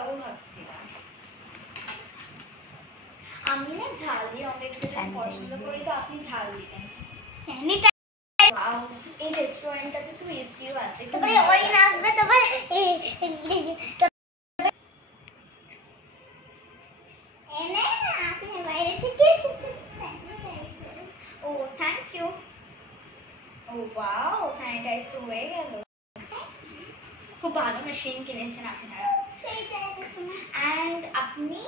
খাবো ভাবছিলাম। আমি না ঝাল দিয়ে অনেক পছন্দ করি, তো আপনি ঝাল দিবেন। এই রেস্টুরেন্টটাতে তো এসিও আছে, তারপরে ওই আসবে, তারপর এনে আপনি বাইরে থেকে ও থ্যাংক ইউ। ও ওয়াও, স্যানিটাইজ তো হয়ে গেল। খুব ভালো মেশিন কিনেছেন আপনারা। অ্যান্ড আপনি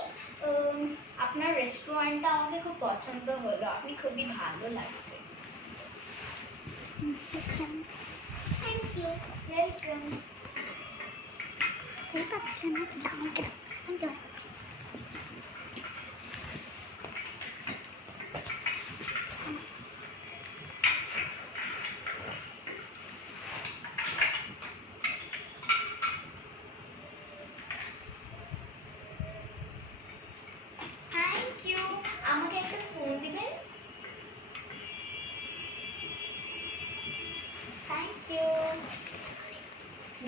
আপনার রেস্টুরেন্টটা আমাকে খুব পছন্দ হলো, আপনি খুবই ভালো লাগছে। Thank you. ওয়েলকাম। এই পাচ্ছি না আমাকে থ্যাংক ইউ। Thank you. আমাকে একটা স্পুন দিবেন? Thank you.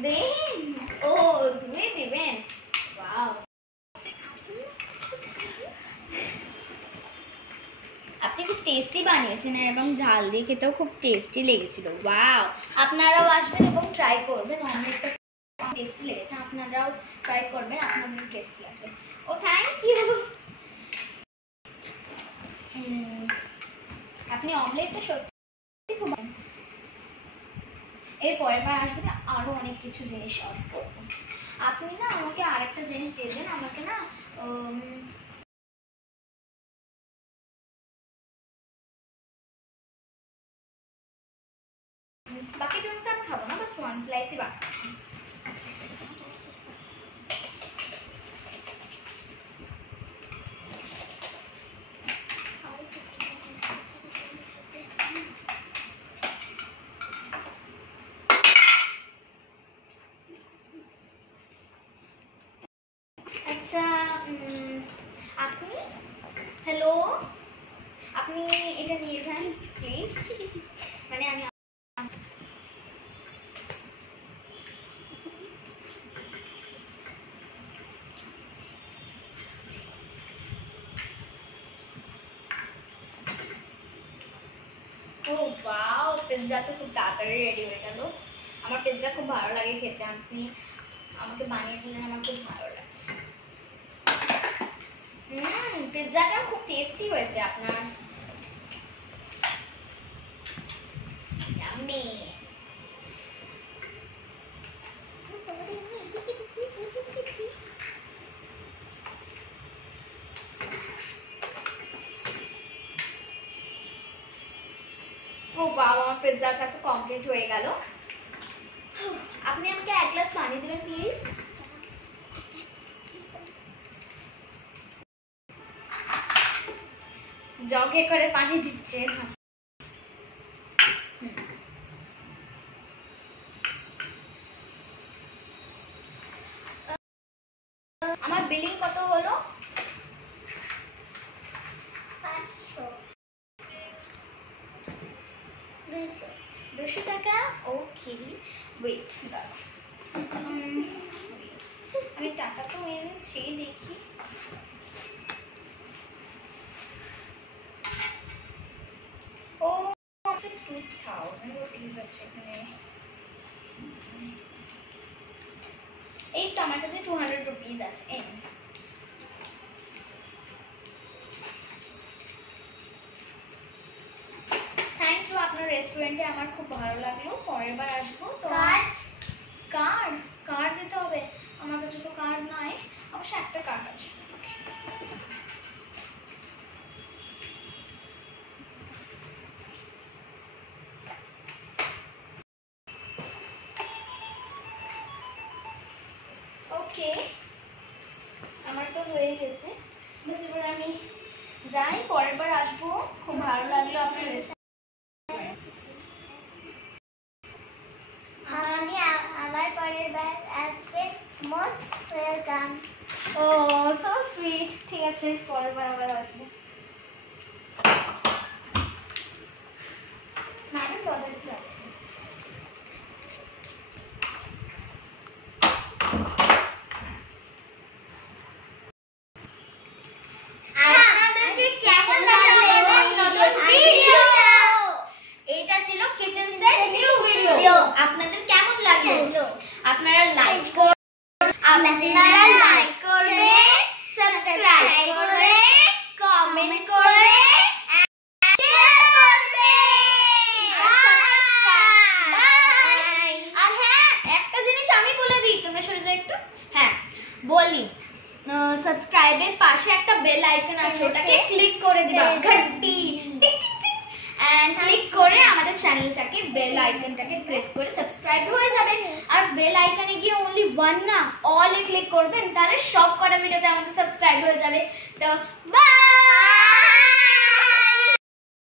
দেন। ও ধুয়ে দিবেন? ওয়াও। আপনি খুব টেস্টি বানিয়েছেন এবং ঝাল দিয়ে খেতেও খুব টেস্টি লেগেছিল। ওয়াও, আপনারাও আসবেন এবং ট্রাই করবেন। অনেকটা টেস্টি লেগেছে, আপনারাও ট্রাই করবেন, আপনাদের টেস্টি লাগবে। ও থ্যাংক ইউ। আপনি অমলেটটা সত্যি খুব, এর পরের বার আসবে না আরো অনেক কিছু জিনিস অর্ডার করবো। আপনি না আমাকে আরেকটা জিনিস দিয়ে দেন, আমাকে না বাকি দুটো আমি খাবো না, বাস ওয়ান স্লাইসই বাকি। আচ্ছা, আপনি হ্যালো, আপনি এটা নিয়ে যান প্লিজ। মানে আমি ও ওয়াও, পিৎজা তো খুব তাড়াতাড়ি রেডি হয়ে গেল। আমার পিৎজা খুব ভালো লাগে খেতে, আপনি আমাকে বানিয়ে দিলেন, আমার খুব ভালো লাগছে। পিৎজাটা খুব টেস্টি হয়েছে আপনার। ইয়াম্মি। ও বাবা, আমার পিৎজাটা তো কমপ্লিট হয়ে গেল। আপনি আমাকে এক গ্লাস পানি দিবেন প্লিজ? জগে করে পানি দিচ্ছে। আমার বিলিং কত হলো? 200 টাকা। ওকে ওয়েট, দাঁড়াও, আমি টাকা তো এনেছি, দেখি। ও 2000 রুপিস আছে এখানে। এই তো আমার কাছে 200 রুপিস আছে। থ্যাংক ইউ, আপনার রেস্টুরেন্টে আমার খুব ভালো লাগলো, পরের বার আসবো। তো কার্ড কার্ড দিতে হবে? আমার কাছে তো কার্ড নাই, অবশ্য একটা কার্ড আছে। ওকে, আমার তো হয়ে গেছে, বাস এবার আমি যাই, পরের বার আসবো। খুব ভালো লাগলো আপনার রেস্টুরেন্ট। আমি আমার পরের বার আসবে, মোস্ট ওয়েলকাম। ও সো সুইট। ঠিক আছে, পরের বার আবার আসবো। ম্যাডাম দরজা খুলে রাখুন। আইকন আছে ওটাকে ক্লিক করে দিবা ঘন্টি tick tick tick and click করে আমাদের চ্যানেলটাকে বেল আইকনটাকে প্রেস করে সাবস্ক্রাইব হয়ে যাবে আর বেল আইকনে গিয়ে অনলি ওয়ান না অল এ ক্লিক করবেন তাহলে সব কটা ভিডিওতে আমাদের সাবস্ক্রাইব হয়ে যাবে তো বাই